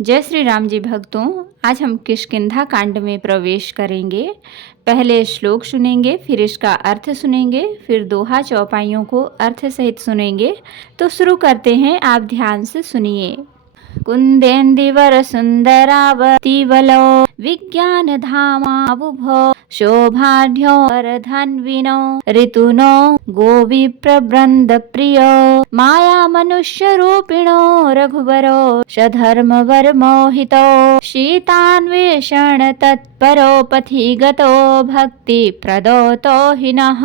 जय श्री राम जी भक्तों, आज हम किष्किंधा कांड में प्रवेश करेंगे। पहले श्लोक सुनेंगे, फिर इसका अर्थ सुनेंगे, फिर दोहा चौपाइयों को अर्थ सहित सुनेंगे। तो शुरू करते हैं, आप ध्यान से सुनिए। कुंदेन्दिवर सुंदरावतीवलो विज्ञान धामाबुभो शोभाढ्यो वरधन्विनो ऋतुनो गोविप्रवृन्द प्रियो माया मनुष्य रूपिणो रघुवरो सधर्मवर मोहितो शीतान्वेषण तत्परो पथिगतो भक्ति प्रदोतो हिनः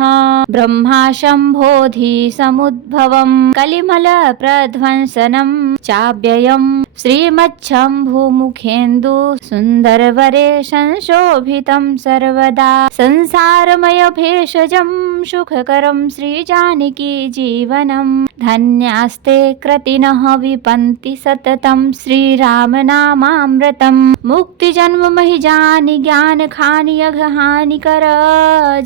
ब्रह्मा शम्भोधि समुद्भवं कलिमल प्रध्वंसनं चाव्ययम् श्रीमच्छम्भुमुखेन्दु सुन्दरवरे संशोभितं सर्वदा संसारमय भेषजं सुखकरं श्रीजानकी जीवनं धन्यास्ते कृतिनः विपन्ति सततं श्रीरामनामामृतं मुक्तिजन्म महिजानि ज्ञान खानि अघहानिकर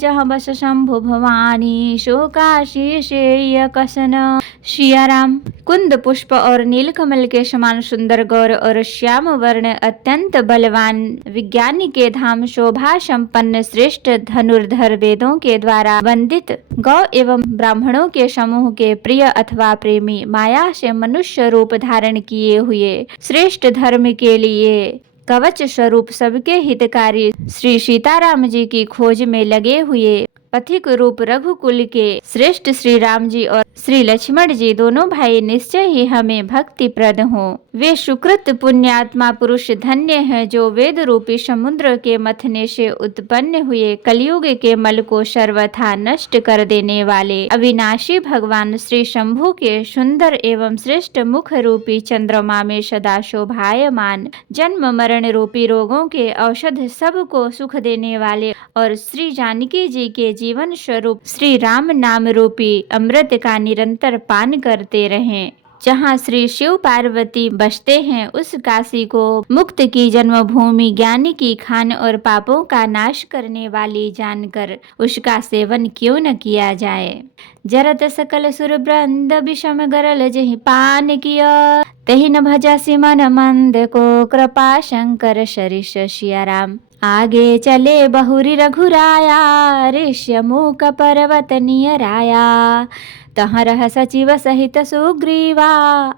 जह बस शंभु भवानी शोकाशीषेय कसन। श्रीराम कुंद पुष्प और नीलकमल के समान सुंदर गौर और श्याम वर्ण अत्यंत बलवान विज्ञानी के धाम शोभा संपन्न श्रेष्ठ धनुर्धर वेदों के द्वारा वंदित गौ एवं ब्राह्मणों के समूह के प्रिय अथवा प्रेमी माया से मनुष्य रूप धारण किए हुए श्रेष्ठ धर्म के लिए कवच स्वरूप सबके हितकारी श्री सीताराम जी की खोज में लगे हुए पथिक रूप रघुकुल के श्रेष्ठ श्री राम जी और श्री लक्ष्मण जी दोनों भाई निश्चय ही हमें भक्ति प्रद हों। वे सुकृत पुण्यात्मा पुरुष धन्य हैं जो वेद रूपी समुद्र के मथने से उत्पन्न हुए कलयुग के मल को सर्वथा नष्ट कर देने वाले अविनाशी भगवान श्री शंभु के सुंदर एवं श्रेष्ठ मुख रूपी चंद्रमा में सदा शोभायमान जन्म मरण रूपी रोगों के औषध सबको सुख देने वाले और श्री जानकी जी के जीवन स्वरूप श्री राम नाम रूपी अमृत का निरंतर पान करते रहें। जहाँ श्री शिव पार्वती बसते हैं उस काशी को मुक्त की जन्मभूमि ज्ञानी की खान और पापों का नाश करने वाली जानकर उसका सेवन क्यों न किया जाए। जरत सकल सुर वृंद विषम गरल जहि पान किया तहि न भजासी मन मंद को कृपा शंकर शरीष सियाराम। आगे चले बहुरी रघुराया ऋष्य मूक पर्वत नियराया तहाँ रह सचिव सहित सुग्रीवा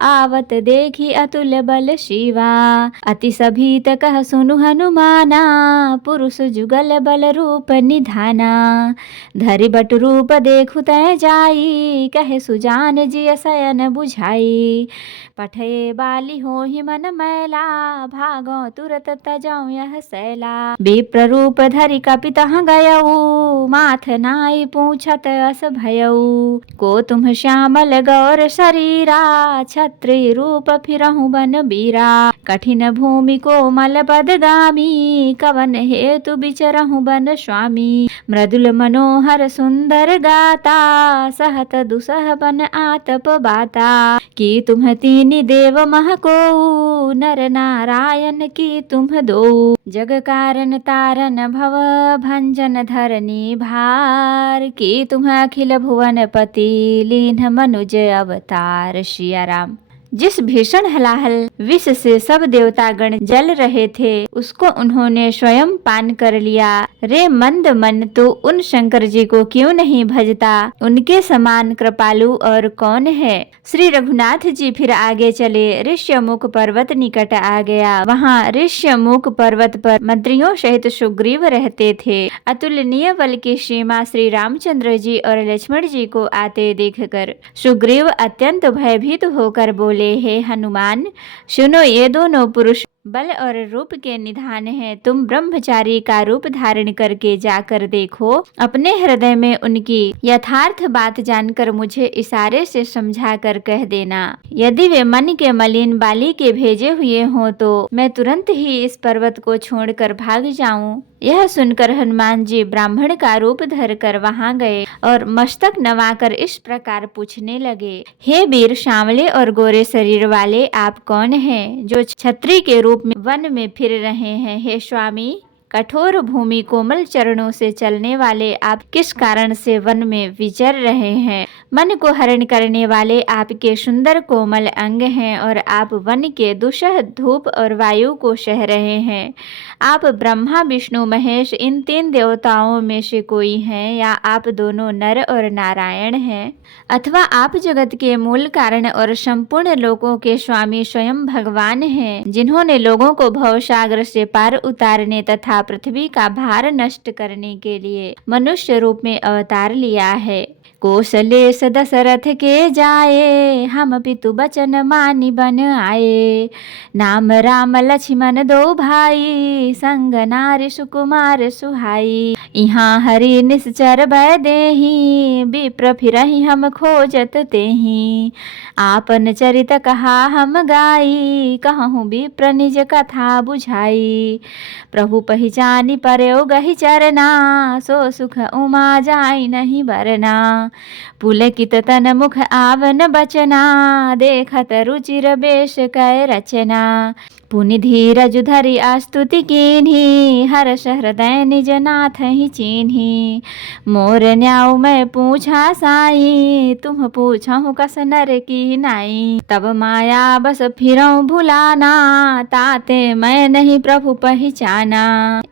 आवत देखी अतुल बल शिवा अति सभीत कह सुनु हनुमाना पुरुष जुगल बल रूप निधाना धरि बट रूप देखु तय जाई कहे सुजान जी शयन बुझाई पठये बाली हो ही मन मैला भागो तुरत तजाऊं यह सैला विप्र रूप धरि कपित गयऊ माथ नाई पूछत अस भयऊ को तुम श्यामल गौर शरीरा छत्री रूप फिरहु बन बीरा कठिन भूमि कोमल पदगामी कवन हेतु बिचरहु बन स्वामी मृदुल मनोहर सुंदर गाता सहत दुसह बन आतप बाता की तुम तीन देव मह को नर नारायण की तुम दो जग कारण तारन भव भंजन धरनी भार की तुम अखिल भुवन पति लीन मनुज अवतार। सियाराम। जिस भीषण हलाहल विष से सब देवतागण जल रहे थे उसको उन्होंने स्वयं पान कर लिया। रे मंद मन, तो उन शंकर जी को क्यों नहीं भजता? उनके समान कृपालु और कौन है? श्री रघुनाथ जी फिर आगे चले। ऋष्यमुख पर्वत निकट आ गया। वहाँ ऋष्यमुख पर्वत पर मंत्रियों सहित सुग्रीव रहते थे। अतुलनीय बल की सीमा श्री रामचंद्र जी और लक्ष्मण जी को आते देखकर सुग्रीव अत्यंत भयभीत होकर बोले, हे हनुमान, सुनो, ये दोनों पुरुष बल और रूप के निधान हैं। तुम ब्रह्मचारी का रूप धारण करके जाकर देखो। अपने हृदय में उनकी यथार्थ बात जानकर मुझे इशारे से समझा कर कह देना। यदि वे मन के मलिन बाली के भेजे हुए हों तो मैं तुरंत ही इस पर्वत को छोड़कर भाग जाऊं। यह सुनकर हनुमान जी ब्राह्मण का रूप धरकर वहां गए और मस्तक नवाकर इस प्रकार पूछने लगे, हे वीर, सांवले और गोरे शरीर वाले, आप कौन हैं जो छत्री के रूप में वन में फिर रहे हैं? हे स्वामी, कठोर भूमि कोमल चरणों से चलने वाले आप किस कारण से वन में विचर रहे हैं? मन को हरण करने वाले आपके सुंदर कोमल अंग हैं और आप वन के दुसह धूप और वायु को सह रहे हैं। आप ब्रह्मा विष्णु महेश इन 3 देवताओं में से कोई हैं, या आप दोनों नर और नारायण हैं, अथवा आप जगत के मूल कारण और संपूर्ण लोकों के स्वामी स्वयं भगवान हैं, जिन्होंने लोगों को भवसागर से पार उतारने तथा पृथ्वी का भार नष्ट करने के लिए मनुष्य रूप में अवतार लिया है। कौशलेश दशरथ के जाए, हम पितु बचन मानि बन आए। नाम राम लक्ष्मण दो भाई, संग नारी सुकुमार सुहाई। यहाँ हरि निश्चर भय देहि, विप्र फिरहि हम खोजत तेहि। आपन चरित कहा हम गाई, कहूँ विप्र निज कथा बुझाई। प्रभु पहिचानी पर्यो गहि चरना, सो सुख उमा जाई नहीं बरना। पुलकित तन मुख आवन बचना, देखत रुचिर बेश कै रचना। पुनि धीरज धरि आस्तुति कीन्ही, हर्ष हृदय निज नाथ ही चीन्ही। मोर न्याऊ मैं पूछा साई, तुम पूछहु कस नर की नाई। तब माया बस फिरऊं भुलाना, ताते मैं नहीं प्रभु पहचाना।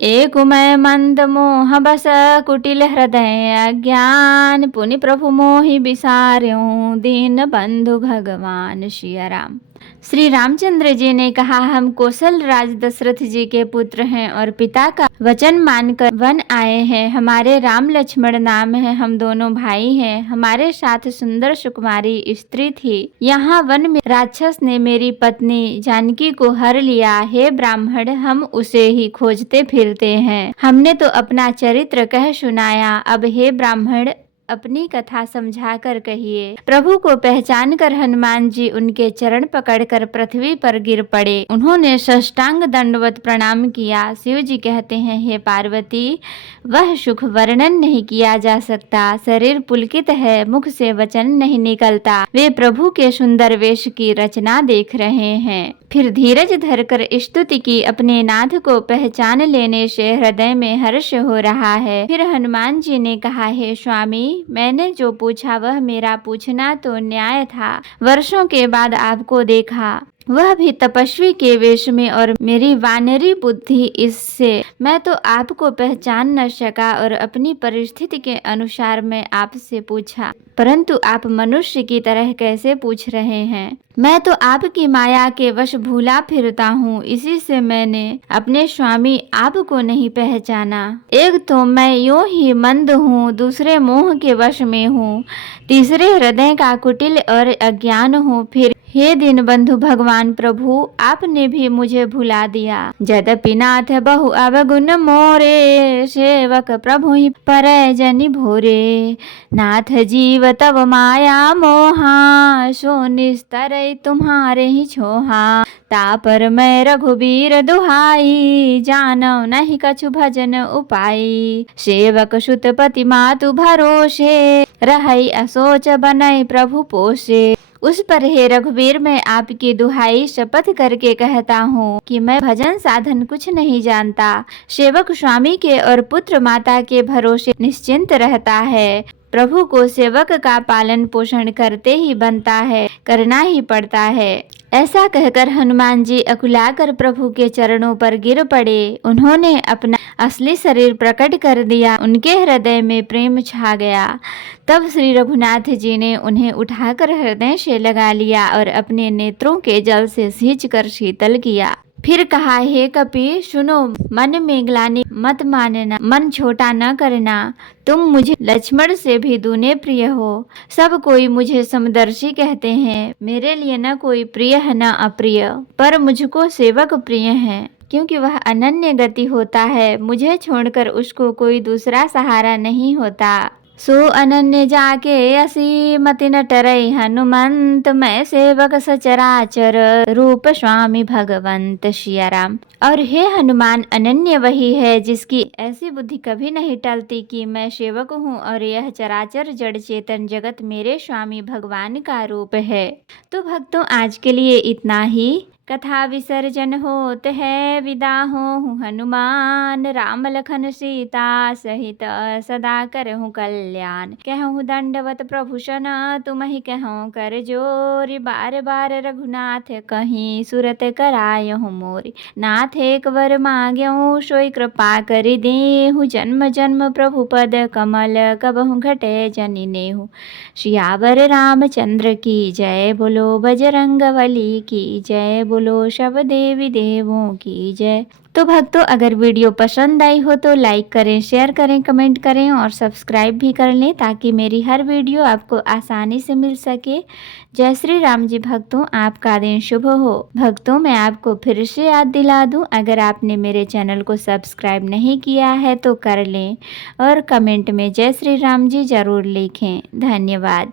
एक मैं मंद मोह बस कुटिल हृदय अज्ञान, पुनि प्रभु मोहि बिसार्यूं, दीन बंधु भगवान सिया राम। श्री रामचंद्र जी ने कहा, हम कौशल राज दशरथ जी के पुत्र हैं और पिता का वचन मानकर वन आए हैं। हमारे राम लक्ष्मण नाम है, हम दोनों भाई हैं। हमारे साथ सुंदर सुकुमारी स्त्री थी। यहाँ वन में राक्षस ने मेरी पत्नी जानकी को हर लिया। हे ब्राह्मण, हम उसे ही खोजते फिरते हैं। हमने तो अपना चरित्र कह सुनाया, अब हे ब्राह्मण अपनी कथा समझा कर कहिए। प्रभु को पहचान कर हनुमान जी उनके चरण पकड़कर पृथ्वी पर गिर पड़े। उन्होंने साष्टांग दंडवत प्रणाम किया। शिव जी कहते हैं, हे पार्वती, वह सुख वर्णन नहीं किया जा सकता। शरीर पुलकित है, मुख से वचन नहीं निकलता। वे प्रभु के सुंदर वेश की रचना देख रहे हैं। फिर धीरज धरकर स्तुति की। अपने नाथ को पहचान लेने से हृदय में हर्ष हो रहा है। फिर हनुमान जी ने कहा, हे स्वामी, मैंने जो पूछा वह मेरा पूछना तो न्याय था। वर्षों के बाद आपको देखा, वह भी तपस्वी के वेश में, और मेरी वानरी बुद्धि इससे मैं तो आपको पहचान न सका और अपनी परिस्थिति के अनुसार मैं आपसे पूछा, परंतु आप मनुष्य की तरह कैसे पूछ रहे हैं? मैं तो आपकी माया के वश भूला फिरता हूँ, इसी से मैंने अपने स्वामी आपको नहीं पहचाना। एक तो मैं यूं ही मंद हूँ, दूसरे मोह के वश में हूँ, तीसरे हृदय का कुटिल और अज्ञान हूँ। फिर हे दीन बंधु भगवान प्रभु, आपने भी मुझे भुला दिया। यद्यपि नाथ बहु अवगुण मोरे, सेवक प्रभु ही परय जनि भोरे। नाथ जीव तब माया मोहा, सो निस्तर तुम्हारे ही छोहा। तापर मैं रघुबीर दुहाई, जानौ नहीं कछु भजन उपाई। सेवक सुत पति मातु भरोसे, रहई असोच बनई प्रभु पोसे। उस पर हे रघुवीर, मैं आपकी दुहाई शपथ करके कहता हूँ कि मैं भजन साधन कुछ नहीं जानता। सेवक स्वामी के और पुत्र माता के भरोसे निश्चिंत रहता है। प्रभु को सेवक का पालन पोषण करते ही बनता है, करना ही पड़ता है। ऐसा कहकर हनुमान जी अकुलाकर प्रभु के चरणों पर गिर पड़े। उन्होंने अपना असली शरीर प्रकट कर दिया। उनके हृदय में प्रेम छा गया। तब श्री रघुनाथ जी ने उन्हें उठाकर हृदय से लगा लिया और अपने नेत्रों के जल से सींचकर शीतल किया। फिर कहा, हे कपि सुनो, मन में ग्लानि मत मानना, मन छोटा न करना। तुम मुझे लक्ष्मण से भी दूने प्रिय हो। सब कोई मुझे समदर्शी कहते हैं। मेरे लिए न कोई प्रिय है न अप्रिय, पर मुझको सेवक प्रिय है, क्योंकि वह अनन्य गति होता है। मुझे छोड़कर उसको कोई दूसरा सहारा नहीं होता। सो अनन्य जाके असी मति न टरई हनुमंत, मैं सेवक सचराचर रूप स्वामी भगवंत सिया राम। और हे हनुमान, अनन्य वही है जिसकी ऐसी बुद्धि कभी नहीं टलती कि मैं सेवक हूँ और यह चराचर जड़ चेतन जगत मेरे स्वामी भगवान का रूप है। तो भक्तों, आज के लिए इतना ही। कथा विसर्जन होत है, विदा होहु हनुमान। राम लखन सीता सहित सदा करहु कल्याण। कहूँ दंडवत प्रभु सन, तुम्हि कहूँ कर जोरी। बार बार रघुनाथ कहीं, सुरत करायहु मोरी। नाथ एक वर मांग्यहु, सोई कृपा कर देहु। जन्म जन्म प्रभु पद कमल, कबहु घटे जनि नेहु। सियावर रामचंद्र की जय, बोलो बजरंगबली की जय, बोलो सब देवी देवों की जय। तो भक्तों, अगर वीडियो पसंद आई हो तो लाइक करें, शेयर करें, कमेंट करें और सब्सक्राइब भी कर लें, ताकि मेरी हर वीडियो आपको आसानी से मिल सके। जय श्री राम जी भक्तों, आपका दिन शुभ हो। भक्तों, मैं आपको फिर से याद दिला दूं, अगर आपने मेरे चैनल को सब्सक्राइब नहीं किया है तो कर लें और कमेंट में जय श्री राम जी जरूर लिखें। धन्यवाद।